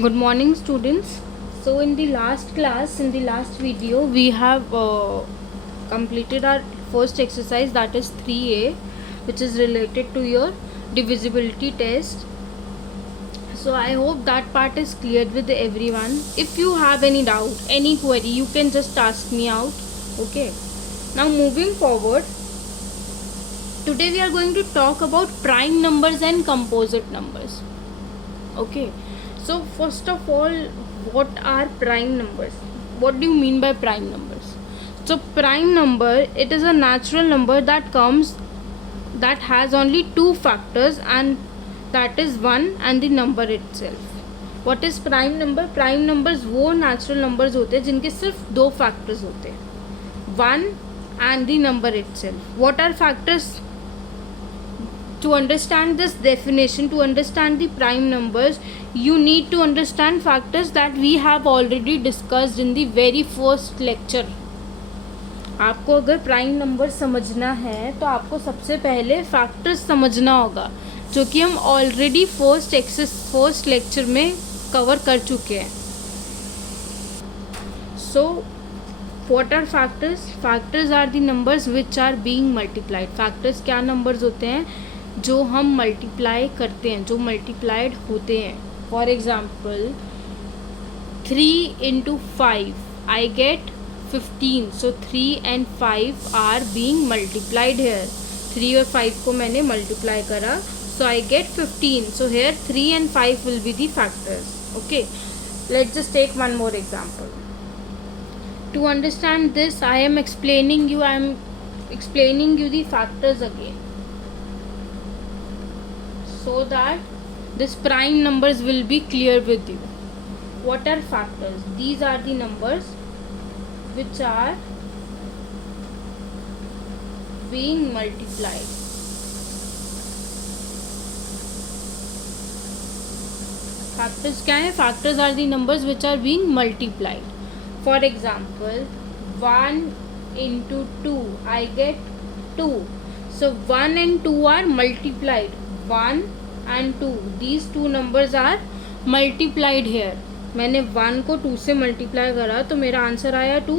Good morning, students. So, in the last class, in the last video, we have completed our first exercise, that is 3A, which is related to your divisibility test. So, I hope that part is cleared with everyone. If you have any doubt, any query, you can just ask me out. Okay. Now, moving forward, today we are going to talk about prime numbers and composite numbers. Okay. So first of all, what are prime numbers? What do you mean by prime numbers? So prime number, it is a natural number that has only two factors, and that is 1 and the number itself. What is prime number? Prime numbers वो natural numbers होते हैं जिनके सिर्फ दो factors होते हैं, 1 and the number itself. What are factors? To understand this definition, to understand the prime numbers, you need to understand factors that we have already discussed in the very first lecture. आपको अगर prime number समझना है तो आपको सबसे पहले factors समझना होगा, जो कि हम ऑलरेडी फर्स्ट लेक्चर में कवर कर चुके हैं. So what are factors? Factors are the numbers which are being multiplied. Factors क्या नंबर्स होते हैं जो हम मल्टीप्लाई करते हैं, जो मल्टीप्लाइड होते हैं. For example 3 into 5 I get 15. So 3 and 5 are being multiplied here. 3 और 5 को मैंने मल्टीप्लाई करा, so I get 15. So here 3 and 5 will be the factors. Okay, let's just take one more example. To understand this I am explaining you the factors again, so that this prime numbers will be clear with you. What are factors? These are the numbers which are being multiplied. Factors क्या है? Factors are the numbers which are being multiplied. For example, 1 into 2 I get 2. So 1 and 2 are multiplied. 1 and 2, these two numbers are multiplied here. मैंने 1 को 2 से multiply करा तो मेरा answer आया 2.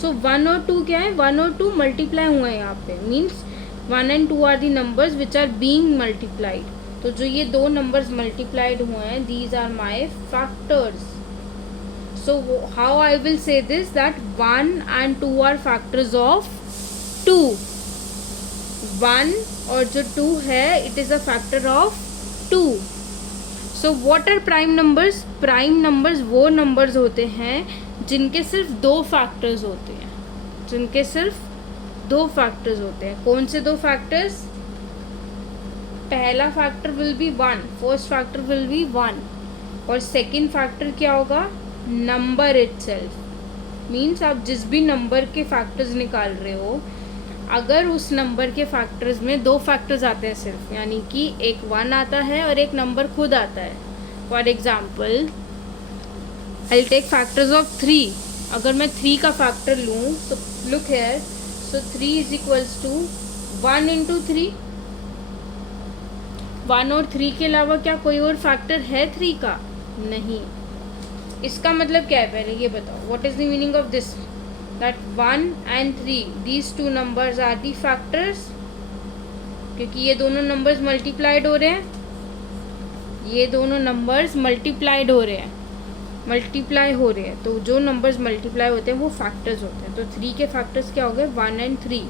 सो 1 और 2 क्या है? 1 और 2 मल्टीप्लाई हुआ है यहाँ पे. Means 1 and 2 are the numbers which are being multiplied. तो जो ये दो नंबर्स मल्टीप्लाइड हुए हैं, these are my factors. So how I will say this, that 1 and 2 are factors of 2. 1 और जो 2 है, it is a factor of 2. So what are prime numbers? Prime numbers वो नंबर्स होते हैं जिनके सिर्फ दो फैक्टर्स होते हैं, जिनके सिर्फ दो फैक्टर्स होते हैं. कौन से दो फैक्टर्स? पहला factor will be 1, first factor will be 1, और सेकेंड फैक्टर क्या होगा? Number itself. मीन्स आप जिस भी नंबर के फैक्टर्स निकाल रहे हो, अगर उस नंबर के फैक्टर्स में दो फैक्टर्स आते हैं सिर्फ, यानी कि एक 1 आता है और एक नंबर खुद आता है. For example I will take factors of 3. अगर मैं 3 का फैक्टर लूँ तो look here, so 3 is equals to 1 into 3. 1 और 3 के अलावा क्या कोई और फैक्टर है 3 का? नहीं. इसका मतलब क्या है? पहले ये बताओ, what is the meaning of this? that 1 and 3, these two numbers are the factors, क्योंकि ये दोनों numbers multiplied हो रहे हैं, ये दोनों numbers multiplied हो रहे हैं, multiply हो रहे हैं. तो जो numbers multiply होते हैं वो factors होते हैं. तो 3 के factors क्या हो गए? 1 and 3.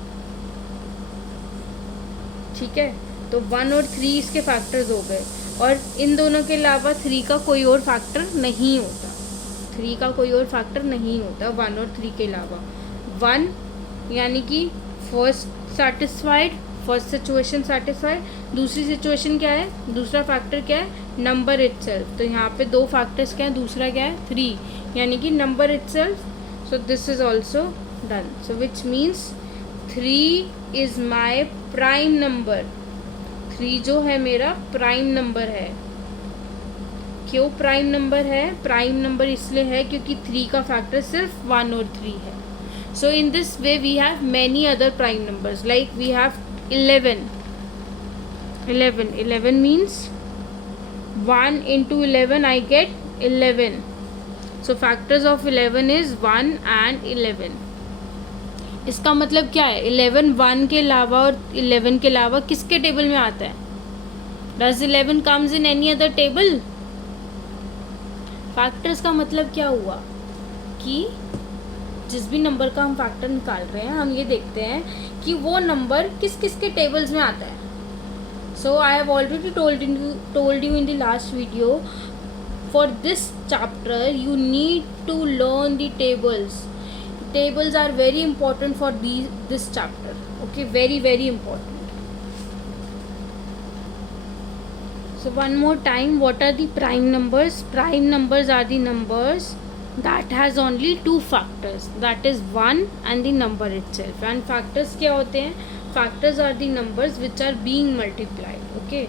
ठीक है, तो 1 और 3 इसके factors हो गए, और इन दोनों के अलावा 3 का कोई और factor नहीं होता. 3 का कोई और फैक्टर नहीं होता 1 और 3 के अलावा. 1 यानी कि first satisfied, first situation satisfied. दूसरी सिचुएशन क्या है? दूसरा फैक्टर क्या है? Number itself. तो यहाँ पे दो फैक्टर्स क्या है? दूसरा क्या है? 3, यानी कि number itself. So this is also done. So which means 3 is my prime number. 3 जो है मेरा प्राइम नंबर है. क्यों प्राइम नंबर है? प्राइम नंबर इसलिए है क्योंकि 3 का फैक्टर सिर्फ 1 और 3 है. So in this way we have many other prime numbers, like we have 11. 11 means 1 into 11 I get 11. So factors of 11 is 1 and 11. इसका मतलब क्या है? 11 1 के अलावा और 11 के अलावा किसके टेबल में आता है? Does 11 comes in any other table? Factors का मतलब क्या हुआ कि जिस भी नंबर का हम फैक्टर निकाल रहे हैं, हम ये देखते हैं कि वो नंबर किस किस के टेबल्स में आता है. So I have already told you in the last video, for this chapter you need to learn the tables. Tables are very important for this chapter. Okay, very very important. So one more time, what are the prime numbers? Prime numbers are the numbers that has only two factors, that is 1 and the number itself. And factors क्या होते हैं? Factors are the numbers which are being multiplied. Okay,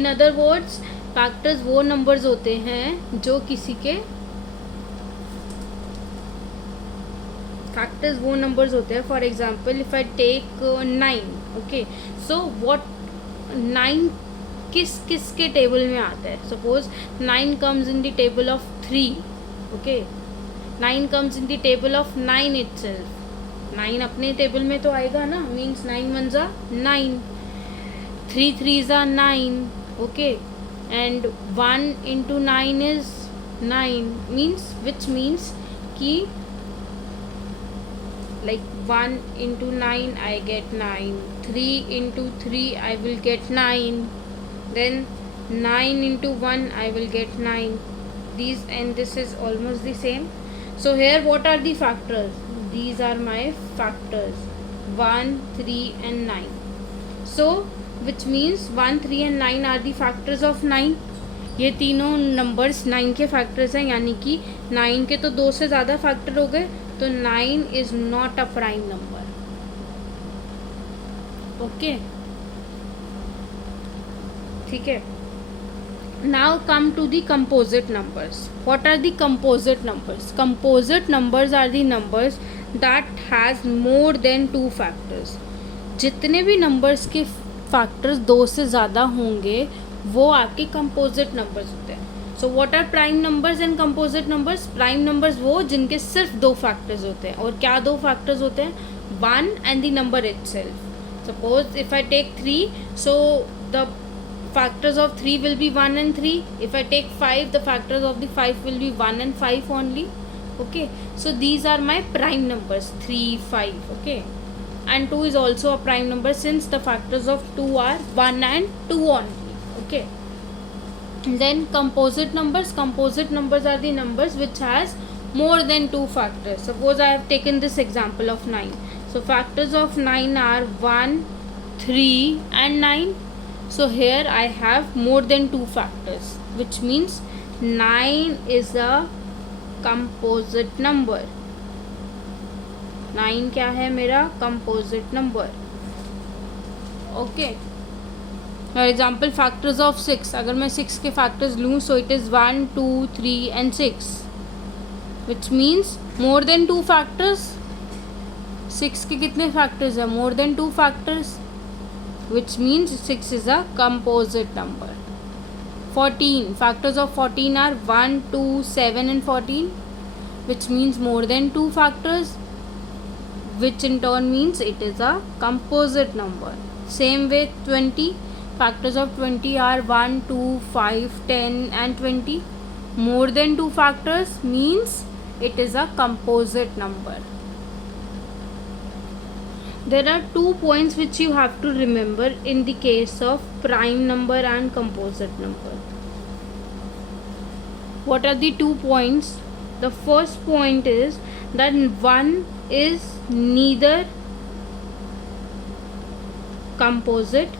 in other words, factors वो numbers होते हैं जो किसी के factors वो नंबर्स होते हैं. For example if I take 9. Okay, so what 9 किस किस के टेबल में आता है? Suppose 9 comes in the table of 3. Okay, 9 comes in the table of 9 itself. 9 अपने टेबल में तो आएगा ना, means 9 1s are 9, 3 3s are 9. Okay, and 1 into 9 is 9, which means कि like 1 into 9 I get 9, 3 into 3 I will get 9, then 9 into 1 I will get 9. These and this is almost the same. So here what are the factors? These are my factors, 1 3 and 9. So which means 1 3 and 9 are the factors of 9. ये तीनों numbers 9 के factors हैं, यानी कि 9 के तो 2 से ज़्यादा फैक्टर हो गए, तो 9 is not a prime number. Okay, ठीक है. Now come to the composite numbers. What are the composite numbers? Composite numbers are the numbers that has more than 2 factors. जितने भी नंबर्स के फैक्टर्स 2 से ज़्यादा होंगे वो आपके कंपोजिट नंबर्स होते हैं. So what are prime numbers and composite numbers? Prime numbers वो जिनके सिर्फ 2 फैक्टर्स होते हैं. और क्या 2 फैक्टर्स होते हैं? 1 and the number itself. Suppose if I take 3, so the factors of 3 will be 1 and 3. If I take 5, the factors of the 5 will be 1 and 5 only. Okay, so these are my prime numbers, 3 5. Okay, and 2 is also a prime number since the factors of 2 are 1 and 2 only. Okay, then composite numbers. Composite numbers are the numbers which has more than 2 factors. Suppose I have taken this example of 9. So factors of 9 are 1 3 and 9. So here I have more than 2 factors, which means 9 is a composite number. 9 क्या है मेरा? composite number. Okay, for example factors of 6. अगर मैं 6 के factors लूँ, so it is 1 2 3 and 6, which means more than 2 factors. 6 के कितने factors हैं? more than 2 factors, which means 6 is a composite number. 14. Factors of 14 are 1 2 7 and 14, which means more than 2 factors, which in turn means it is a composite number. Same way 20. Factors of 20 are 1 2 5 10 and 20. More than 2 factors means it is a composite number. There are 2 points which you have to remember in the case of prime number and composite number. What are the 2 points? The first point is that 1 is neither composite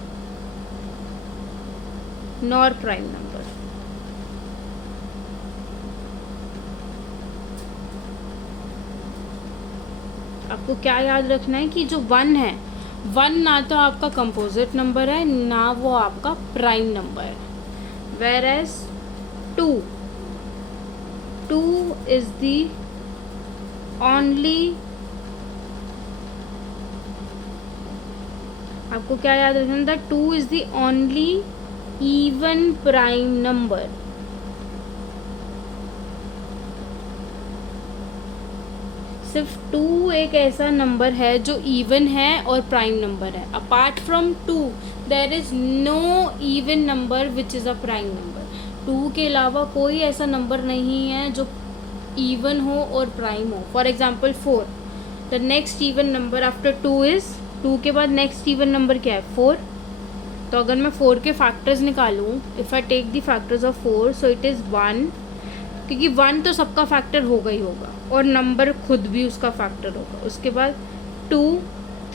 nor prime number. आपको क्या याद रखना है कि जो 1 है, 1 ना तो आपका कंपोजिट नंबर है ना वो आपका प्राइम नंबर है. Whereas 2 is the only, आपको क्या याद रखना है? 2 is the only even prime number. सिर्फ 2 एक ऐसा नंबर है जो इवन है और प्राइम नंबर है. Apart from 2 there is no even number which is a prime number. 2 के अलावा कोई ऐसा नंबर नहीं है जो इवन हो और प्राइम हो. For example 4. The next even number after 2 is, 2 के बाद नेक्स्ट इवन नंबर क्या है? 4. तो अगर मैं 4 के फैक्टर्स निकालूँ, if I take the factors of 4, so it is 1, क्योंकि 1 तो सबका फैक्टर होगा ही होगा और नंबर खुद भी उसका फैक्टर होगा. उसके बाद 2,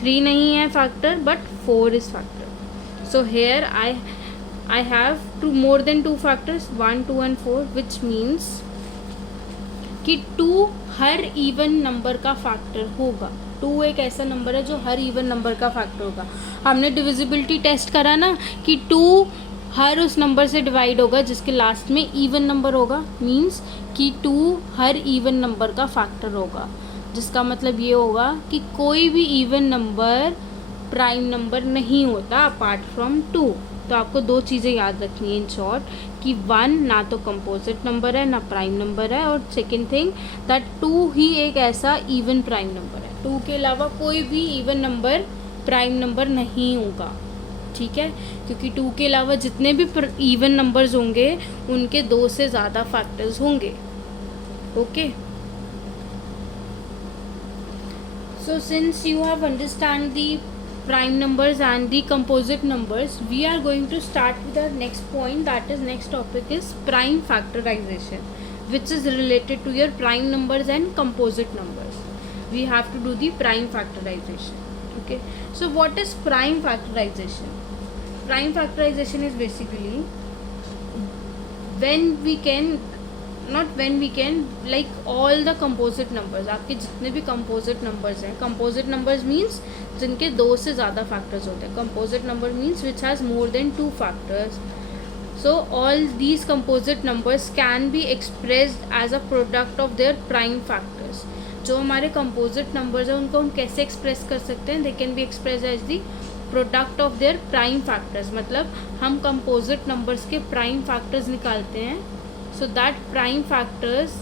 3 नहीं है factor but 4 is factor. So here I have two more than 2 factors, 1, 2 and 4, which means कि 2 हर इवन नंबर का फैक्टर होगा. 2 एक ऐसा नंबर है जो हर इवन नंबर का फैक्टर होगा. हमने डिविजिबिलिटी टेस्ट करा ना कि 2 हर उस नंबर से डिवाइड होगा जिसके लास्ट में इवन नंबर होगा. मीन्स कि 2 हर इवन नंबर का फैक्टर होगा, जिसका मतलब ये होगा कि कोई भी इवन नंबर प्राइम नंबर नहीं होता अपार्ट फ्रॉम 2. तो आपको 2 चीज़ें याद रखनी है इन शॉर्ट, कि 1 ना तो कंपोजिट नंबर है ना प्राइम नंबर है, और सेकेंड थिंग दैट 2 ही एक ऐसा इवन प्राइम नंबर है. 2 के अलावा कोई भी इवन नंबर प्राइम नंबर नहीं होगा. ठीक है, क्योंकि 2 के अलावा जितने भी इवन नंबर्स होंगे उनके 2 से ज़्यादा फैक्टर्स होंगे. Okay, so since you have understand the prime numbers and the composite numbers, we are going to start with our next point, that is next topic is prime factorization, which is related to your prime numbers and composite numbers. We have to do the prime factorization. Okay, so what is prime factorization? Prime factorization is basically when we can, not when we can, like all the composite numbers, आपके जितने भी composite numbers हैं, composite numbers means जिनके 2 से ज़्यादा factors होते हैं. composite number means which has more than 2 factors. So all these composite numbers can be expressed as a product of their prime factors. जो हमारे composite numbers हैं उनको हम कैसे express कर सकते हैं? They can be expressed as the product of their prime factors. मतलब हम composite numbers के prime factors निकालते हैं. So that prime factors,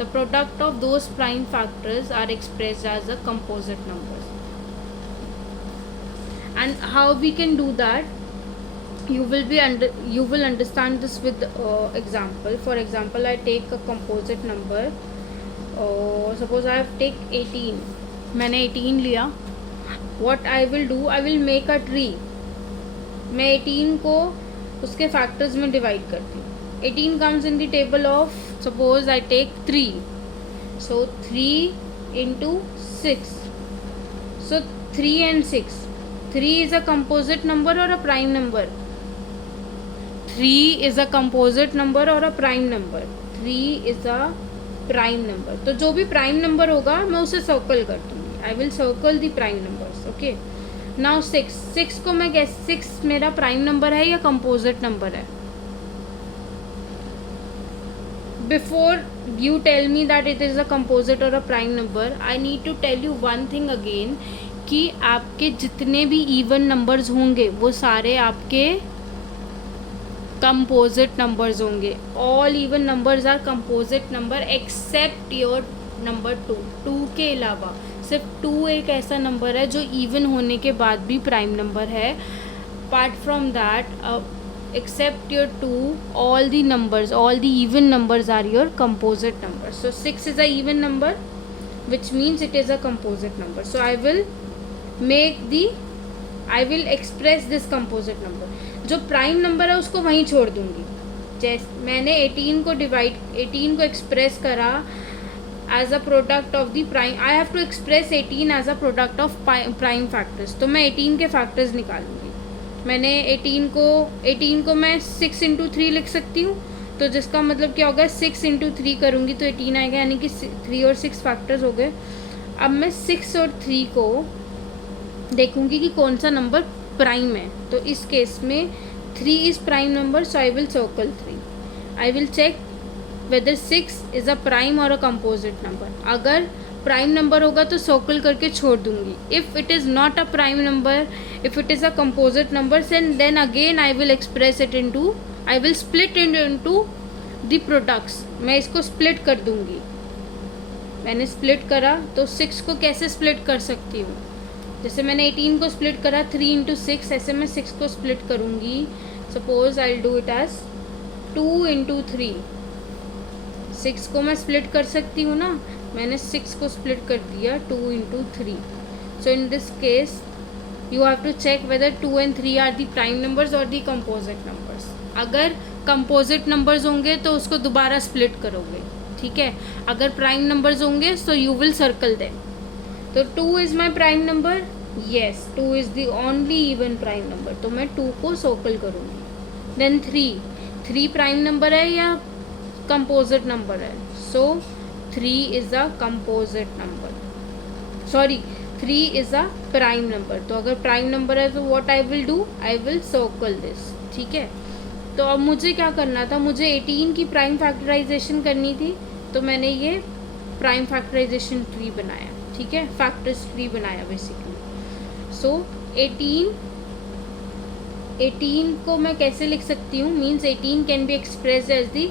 the product of those prime factors are expressed as a composite numbers. And how we can do that? You will understand this with example. For example, I take a composite number. Suppose I have take 18. मैंने 18 लिया. What I will do? I will make a tree. मैं 18 को उसके factors में divide करती हूँ. 18 comes in the table of, suppose I take 3. So 3 into 6. So 3 and 6. 3 is a composite number or a prime number? 3 is a composite number or a prime number? 3 is a prime number. तो जो भी prime number होगा मैं उसे circle कर दूँगी. I will circle the prime numbers. Okay. Now 6. 6 को मैं कैसे, 6 मेरा prime number है या composite number है? Before you tell me that it is a composite or a prime number, I need to tell you one thing again, कि आपके जितने भी इवन नंबर्स होंगे वो सारे आपके कंपोजिट नंबर्स होंगे. All even numbers are composite number except your number 2. 2 के अलावा सिर्फ 2 एक ऐसा नंबर है जो इवन होने के बाद भी प्राइम नंबर है. Apart from that, except your 2, all the numbers, all the even numbers are your composite numbers. So 6 is a even number, which means it is a composite number. So I will express this composite number. जो prime number है उसको वहीं छोड़ दूँगी. जैसे मैंने 18 को express करा as a product of the prime, I have to express 18 as a product of prime factors. तो मैं 18 के फैक्टर्स निकालूंगी. मैंने 18 को मैं 6 इंटू 3 लिख सकती हूँ. तो जिसका मतलब क्या होगा, 6 इंटू 3 करूँगी तो 18 आएगा, यानी कि 3 और 6 फैक्टर्स हो गए. अब मैं 6 और 3 को देखूँगी कि कौन सा नंबर प्राइम है. तो इस केस में 3 is prime number, so I will circle 3. I will check whether 6 is a prime और अ कंपोजिट नंबर. अगर प्राइम नंबर होगा तो सर्कल करके छोड़ दूंगी. If it is not a prime number, if it is a composite number, then again I will express it into, I will split into the products. मैं इसको split कर दूंगी. मैंने स्प्लिट करा, तो 6 को कैसे स्प्लिट कर सकती हूँ? जैसे मैंने 18 को स्प्लिट करा 3 इंटू 6, ऐसे मैं 6 को स्प्लिट करूँगी. Suppose I do it as 2 into 3. 6 को मैं स्प्लिट कर सकती हूँ ना, मैंने 6 को स्प्लिट कर दिया 2 into 3. So in this case you have to check whether 2 and 3 are the prime numbers or the composite numbers. अगर composite numbers होंगे तो उसको दोबारा split करोगे, ठीक है. अगर prime numbers होंगे so you will circle them. तो 2 is my prime number, yes 2 is the only even prime number, तो मैं 2 को circle करूँगी. then 3 prime number है या composite number है? so 3 is a composite number, sorry 3 is a prime number. तो अगर prime number है तो what I will do, I will circle this, ठीक है. तो अब मुझे क्या करना था, मुझे 18 की प्राइम फैक्टराइजेशन करनी थी, तो मैंने ये प्राइम फैक्टराइजेशन ट्री बनाया, ठीक है, फैक्टर्स ट्री बनाया बेसिकली. सो 18 को मैं कैसे लिख सकती हूँ, means 18 can be expressed as the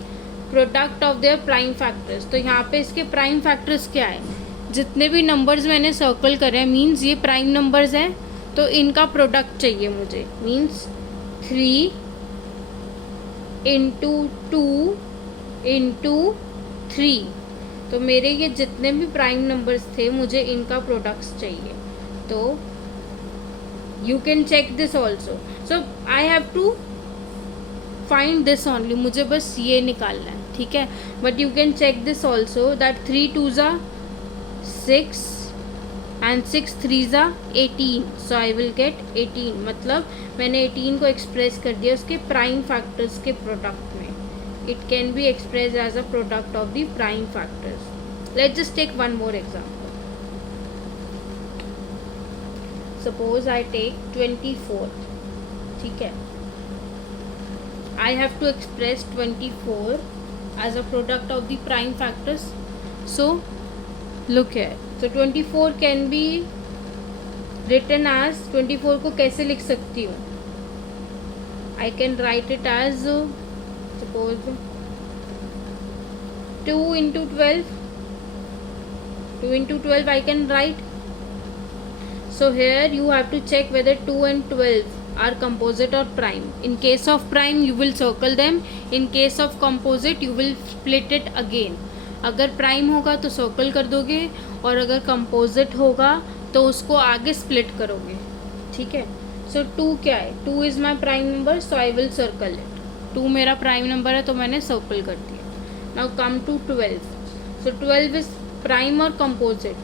product of their prime factors. तो यहाँ पे इसके प्राइम फैक्टर्स क्या है, जितने भी नंबर्स मैंने सर्कल करे हैं, मीन्स ये प्राइम नंबर्स हैं, तो इनका प्रोडक्ट चाहिए मुझे. Means 3 into 2 into 3. तो मेरे ये जितने भी प्राइम नंबर्स थे मुझे इनका प्रोडक्ट्स चाहिए. तो you can check this also. So I have to find this only, मुझे बस ये निकालना है, ठीक है. But you can check this also that 3 2s are 6 and 6 3s are 18. so I will get 18. मतलब मैंने 18 को एक्सप्रेस कर दिया उसके प्राइम फैक्टर्स के प्रोडक्ट में. It can be express as a product of the prime factors. Let's just take one more example. Suppose I take 24, ठीक है. I have to express 24 as a product of the prime factors. So look here, so 24 can be written as, 24 को कैसे लिख सकती हूँ, I can write it as suppose 2 into 12, 2 into 12 I can write. So here you have to check whether 2 and 12 are composite or prime. In case of prime you will circle them, in case of composite you will split it again. अगर prime होगा तो circle कर दोगे, और अगर composite होगा तो उसको आगे स्प्लिट करोगे, ठीक है. सो 2 क्या है, 2 is my prime number, so I will circle it. 2 मेरा प्राइम नंबर है तो मैंने सर्कल कर दिया. Now come to 12. So 12 is prime और composite.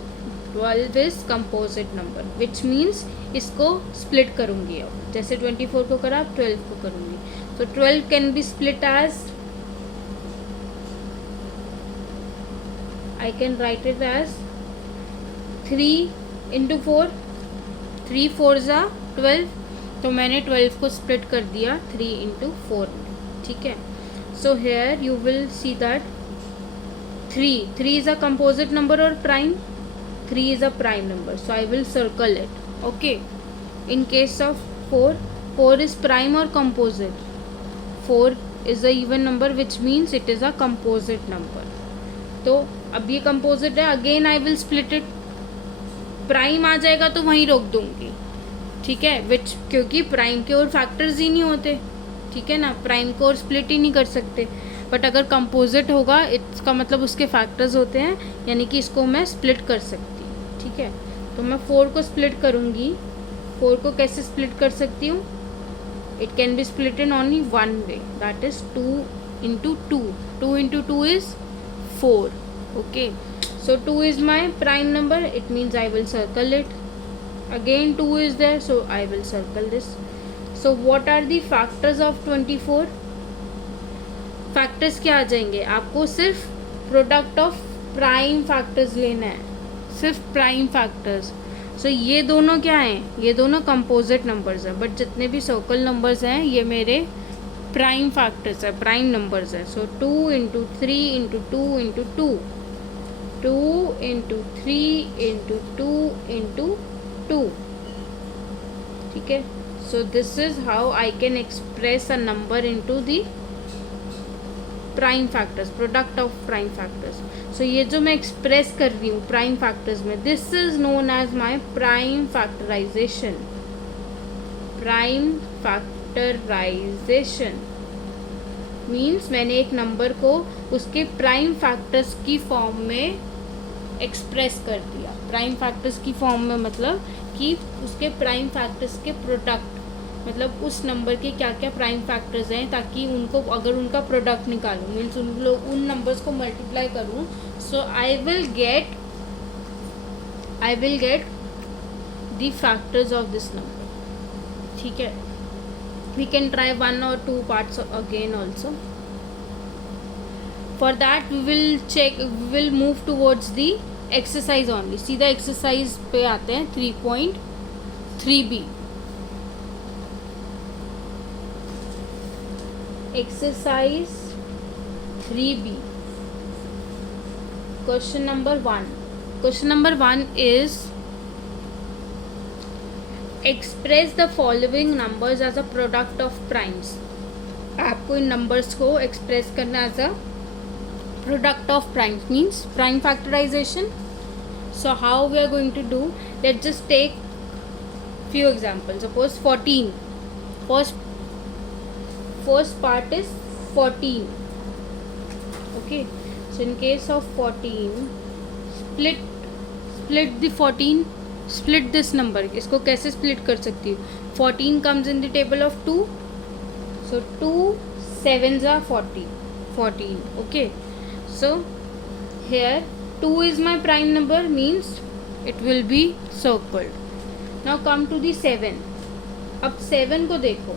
12 is composite number, which means इसको स्प्लिट करूँगी. अब जैसे 24 को करा, अब 12 को करूँगी. So 12 can be split as, I can write it as 3 into 4. 3 4s are 12. तो मैंने 12 को स्प्लिट कर दिया 3 into 4 में, ठीक है. So here you will see that 3 is a composite number और prime. 3 is a prime number, so I will circle it. Okay. In case of 4 is prime और composite. 4 is a even number which means it is a composite number. तो अब ये composite है, again I will split it. Prime आ जाएगा तो वहीं रोक दूंगी, ठीक है, विच क्योंकि प्राइम के और फैक्टर्स ही नहीं होते, ठीक है ना, प्राइम को और स्प्लिट ही नहीं कर सकते. बट अगर कंपोजिट होगा इसका मतलब उसके फैक्टर्स होते हैं, यानी कि इसको मैं स्प्लिट कर सकती हूँ, ठीक है. तो मैं 4 को स्प्लिट करूँगी. 4 को कैसे स्प्लिट कर सकती हूँ, it can be split in only one way, that is 2 into 2. 2 into 2 is 4. Okay, so 2 is my prime number, it means I will circle it. Again 2 is there, so I will circle this. So what are the factors of 24? Factors क्या आ जाएंगे, आपको सिर्फ product of prime factors लेना है, सिर्फ prime factors. So ये दोनों क्या हैं, ये दोनों कंपोजिट नंबर्स हैं, बट जितने भी सर्कल नंबर्स हैं ये मेरे प्राइम फैक्टर्स है, प्राइम नंबर्स है. सो 2 into 3 into 2 into 2, 2 into 3 into 2 into 2, ठीक है. So this is how I can express a number into the prime factors, product of prime factors. So ये जो मैं एक्सप्रेस कर रही हूँ प्राइम फैक्टर्स में, this is known as my prime factorisation. Prime factorisation means मैंने एक नंबर को उसके प्राइम फैक्टर्स की फॉर्म में एक्सप्रेस कर दिया. प्राइम फैक्टर्स की फॉर्म में मतलब कि उसके प्राइम फैक्टर्स के प्रोडक्ट, मतलब उस नंबर के क्या क्या प्राइम फैक्टर्स हैं, ताकि उनको अगर उनका प्रोडक्ट निकालूं मीन्स उन नंबर्स को मल्टीप्लाई करूं, so I will get the factors of this number. ठीक है, we can try 1 or 2 parts again also. For that we will move towards the exercise only. सीधा exercise पे आते हैं 3.3b. exercise 3b, question number 1 is express the following numbers as a product of primes. आपको इन numbers को express करना as a product of primes means prime factorization. So how we are going to do, let's just take few examples. Suppose 14, first part is 14. Okay, so in case of 14, split the 14, split this number. इसको कैसे split कर सकती हूँ? 14 comes in the table of 2, so 2 sevens are 14. Okay, so here 2 is my prime number means it will be circled. Now come to the 7. अब 7 को देखो,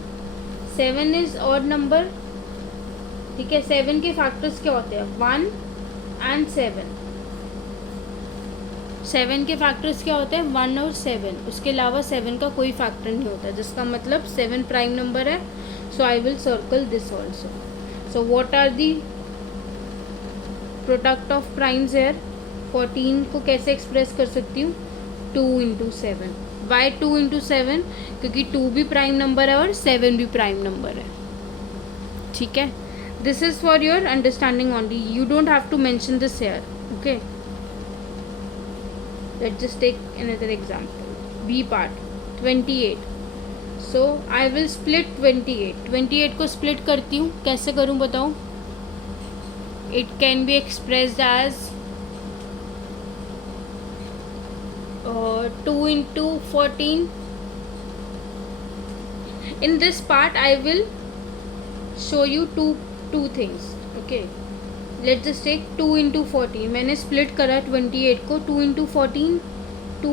7 is odd number. ठीक है, 7 के फैक्टर्स क्या होते हैं? 1 and 7. 7 के फैक्टर्स क्या होते हैं? 1 और 7. उसके अलावा 7 का कोई फैक्टर नहीं होता, जिसका मतलब 7 प्राइम नंबर है. So I will circle this also. So what are the product of primes here? 14 को कैसे एक्सप्रेस कर सकती हूँ? 2 into 7. Y 2 into 7? क्योंकि 2 भी प्राइम नंबर है और 7 भी प्राइम नंबर है. ठीक है, this is for your understanding only. You don't have to mention this here. Okay, let's just take another example. B part 28. So I will split 28 को split करती हूँ. कैसे करूँ बताओ? It can be expressed as 2 into 14. In this part I will show you two things. Okay, let's just take 2 into 14. मैंने split करा 28 को. 2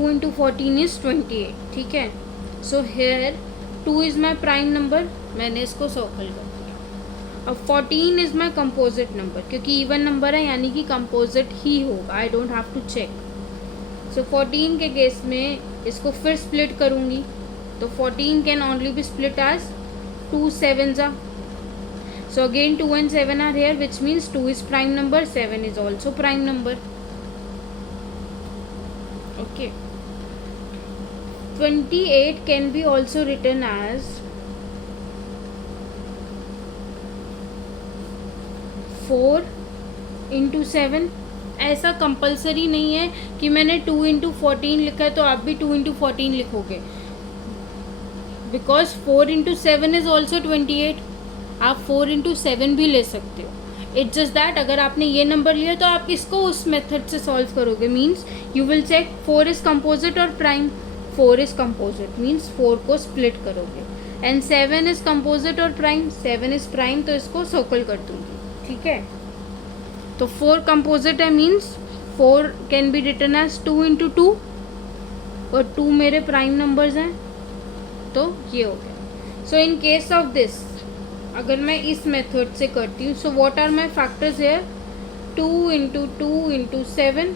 into 14 is 28. ठीक है, so here 2 is my prime number. मैंने इसको circle कर दिया. अब 14 is my composite number, क्योंकि even number है यानी कि composite ही होगा. I don't have to check. So 14 के केस में इसको फिर split करूँगी, तो 14 can only be split as 2 sevens are. So again 2 and 7 are here, which means 2 is prime number, 7 is also prime number. Okay, 28 can be also written as 4 into 7. ऐसा compulsory नहीं है कि मैंने 2 into 14 लिखा है तो आप भी 2 into 14 लिखोगे, बिकॉज 4 into 7 is also 28. आप 4 into 7 भी ले सकते हो. इट्स जस्ट दैट अगर आपने ये नंबर लिया तो आप इसको उस मेथड से सॉल्व करोगे. Means you will check 4 is composite और प्राइम. 4 इज़ कंपोजिट मीन्स 4 को स्प्लिट करोगे. एंड 7 इज़ कंपोजिट और प्राइम. 7 इज़ प्राइम, तो इसको सर्कल कर दूँगी. ठीक है, तो 4 कंपोजिट है means 4 can be written as 2 into 2 और 2 मेरे प्राइम नंबर्स हैं, तो ये हो गया. So in case of this अगर मैं इस मेथड से करती हूँ, so what are my factors here? 2 into 2 into 7.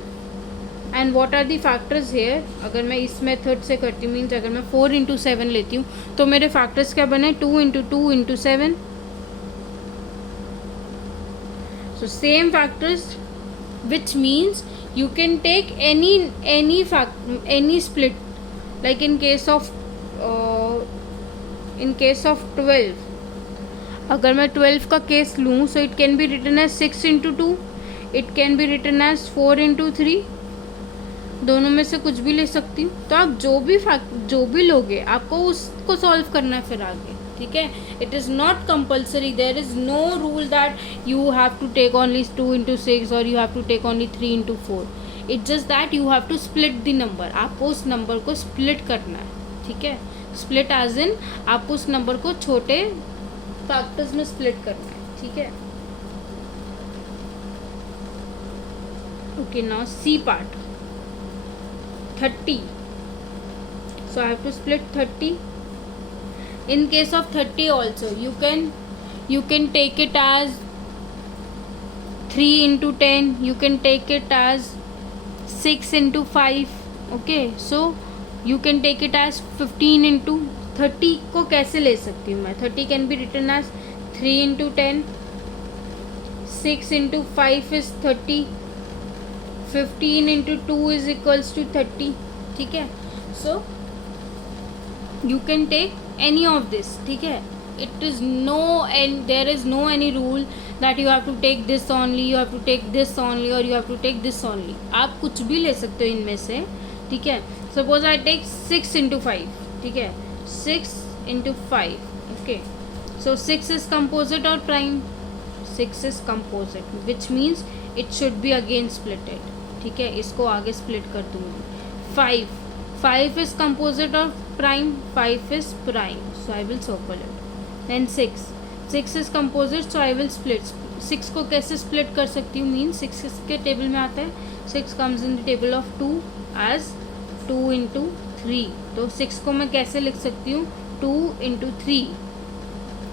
And what are the factors here? अगर मैं इस मेथड से करती हूँ मीन्स अगर मैं 4 into 7 लेती हूँ तो मेरे फैक्टर्स क्या बने? 2 into 2 into 7. So same factors, which means you can take any split. Like in case of 12, अगर मैं 12 का केस लूँ, so it can be written as 6 into 2, it can be written as 4 into 3, दोनों में से कुछ भी ले सकती हूँ। तो आप जो भी लोगे आपको उसको सॉल्व करना है फिर आगे, ठीक है। It is not compulsory, there is no rule that you have to take only 2 into 6 और you have to take only 3 into 4। It's just that you have to split the number, आपको उस number को split करना है, ठीक है। Split as in आपको उस नंबर को छोटे फैक्टर्स में स्प्लिट करना है, ठीक है। Okay, now C part 30. So I have to split 30. In case of 30 also, you can take it as 3 into 10. You can take it as 6 into 5. Okay, so you can take it as 15 into 30. को कैसे ले सकती हूँ मैं? 30 can be written as 3 into 10. 6 into 5 is 30. 15 into 2 is equals to 30, ठीक है। So you can take any of this, ठीक है। It is no end there is no any rule that you have to take this only, you have to take this only और you have to take this only. आप कुछ भी ले सकते हो इनमें से, ठीक है। सपोज आई टेक 6 इंटू 5, ठीक है, 6 into 5, okay. So 6 is composite और prime, 6 is composite which means it should be again splitted, ठीक है। इसको आगे स्प्लिट कर दूंगी। 5 is composite of prime, 5 is prime, so I will circle it. Then 6 is composite, so I will split. 6 को कैसे split कर सकती हूँ? मीन 6 के टेबल में आता है, 6 comes in the table of 2 as 2 into 3। तो 6 को मैं कैसे लिख सकती हूँ? 2 इंटू 3,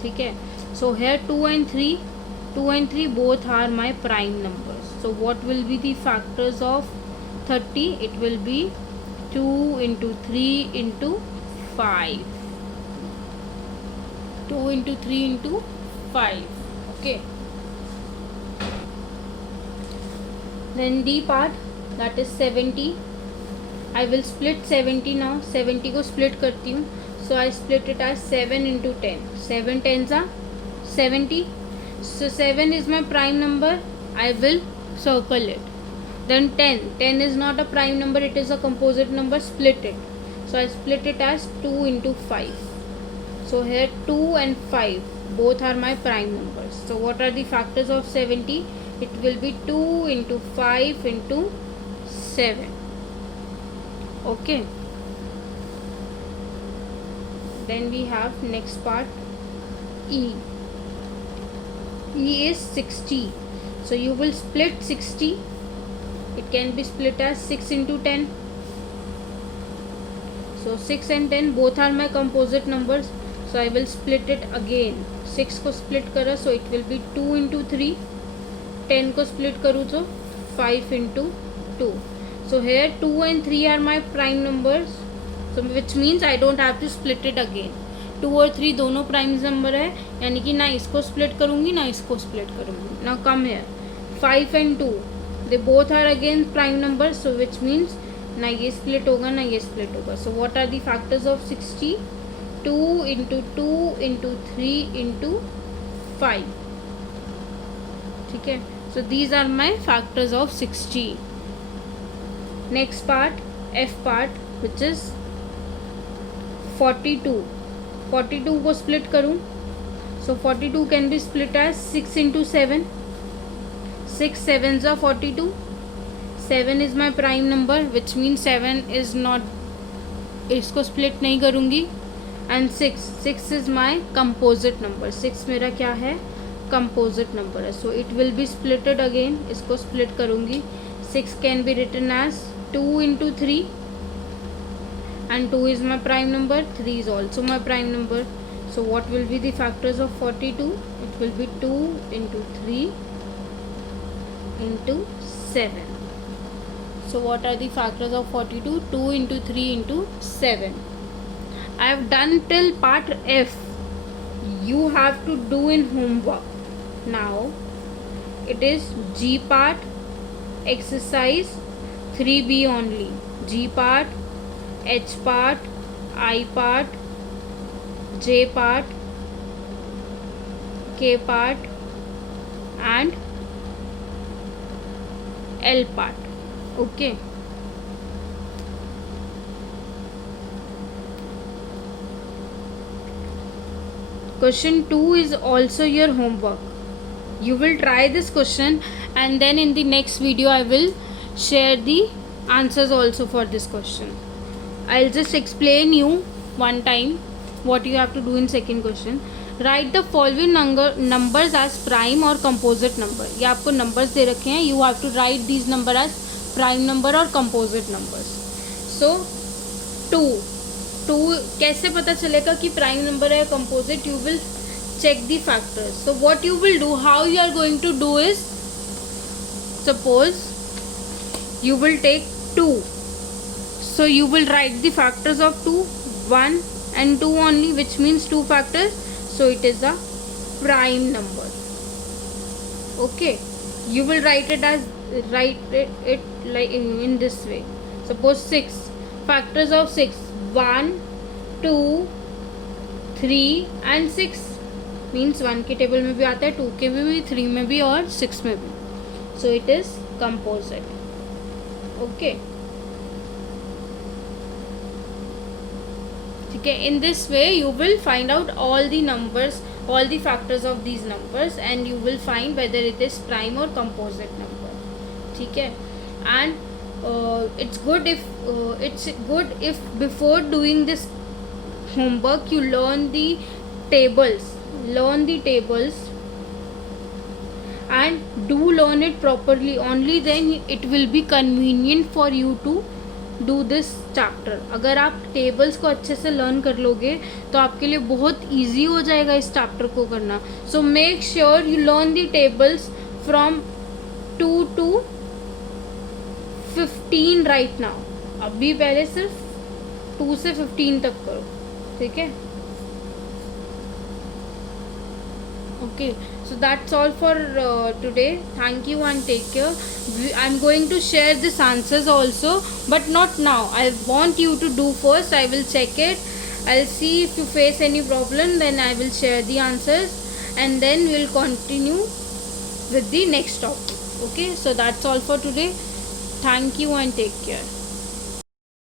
ठीक है। So hair 2 and 3 both are my prime numbers. So what will be the factors of 30? It will be 2 into 3 into 5. 2 into 3 into 5. Okay. Then D part, that is 70. I will split 70 now. 70 को split करती हूँ. So I split it as 7 into 10. 7 tens are 70. So 7 is my prime number. I will circle it. Then 10 is not a prime number, it is a composite number. Split it. So I split it as 2 into 5. So here 2 and 5 both are my prime numbers. So what are the factors of 70? It will be 2 into 5 into 7. Okay. Then we have next part, E. E is 60. So you will split 60. It can be split as 6 into 10. So 6 and 10 both are my composite numbers. So I will split it again. 6 को split करा, so it will be 2 into 3. 10 को split करूँ तो 5 into 2. So here 2 and 3 are my prime numbers. So which means I don't have to split it again. 2 और 3 दोनों prime number है, यानी कि ना इसको स्प्लिट करूँगी ना इसको स्प्लिट करूँगी। ना कम है 5 and 2 they both are again prime number, so which means ना ये स्प्लिट होगा ना ये स्प्लिट होगा। So what are the factors of 60? 2 into 2 into 3 into 5, ठीक है। So these are my factors of 60. Next part, F part, which is 42. 42 को split करूँ, so 42 can be split as 6 into 7. 6 sevens are 42. 7 is my prime number which mean 7 is not, इसको split नहीं करूँगी। And 6 is my composite number, 6 मेरा क्या है? Composite number है। So it will be splitted again, इसको split करूँगी। 6 can be written as 2 into 3 and 2 is my prime number, 3 is also my prime number. So what will be the factors of 42? It will be 2 into 3 into 7. So what are the factors of 42? 2 into 3 into 7. I have done till part F. You have to do in homework. Now it is G part, exercise 3B only. G part, H part, I part, J part, K part and L part. Okay. Question 2 is also your homework. You will try this question, and then in the next video I will share the answers also for this question. I'll just explain you one time what you have to do in second question. Write the following numbers as prime or composite number. ये आपको numbers दे रखे हैं. You have to write these number as prime number or composite numbers. So 2 कैसे पता चलेगा कि prime number है composite? You will check the factors. So what you will do, how you are going to do is, suppose you will take 2. So you will write the factors of 2, 1 and 2 only, which means 2 factors. So it is a prime number. Okay, you will write it like in this way. Suppose 6, factors of 6, 1, 2, 3 and 6. Means 1 के table में भी आता है, 2 के भी 3 में भी और 6 में भी. सो इट इज़ कंपोजिट. ओके, ठीक है. इन this way you will find out all the numbers, all the factors of these numbers, and you will find whether it is prime और कंपोजिट नंबर. ठीक है. And it's good if before doing this homework you learn the tables and do learn it properly. Only then it will be convenient for you to do this chapter. अगर आप tables को अच्छे से learn कर लोगे तो आपके लिए बहुत easy हो जाएगा इस chapter को करना. So make sure you learn the tables from 2 to 15 right now. अभी पहले सिर्फ 2 से 15 तक करो. ठीक है. Okay, so that's all for today. Thank you and take care. I'm going to share these answers also, but not now. I want you to do first. I will check it. I'll see if you face any problem, then I will share the answers, and then we'll continue with the next topic. Okay, so that's all for today. Thank you and take care.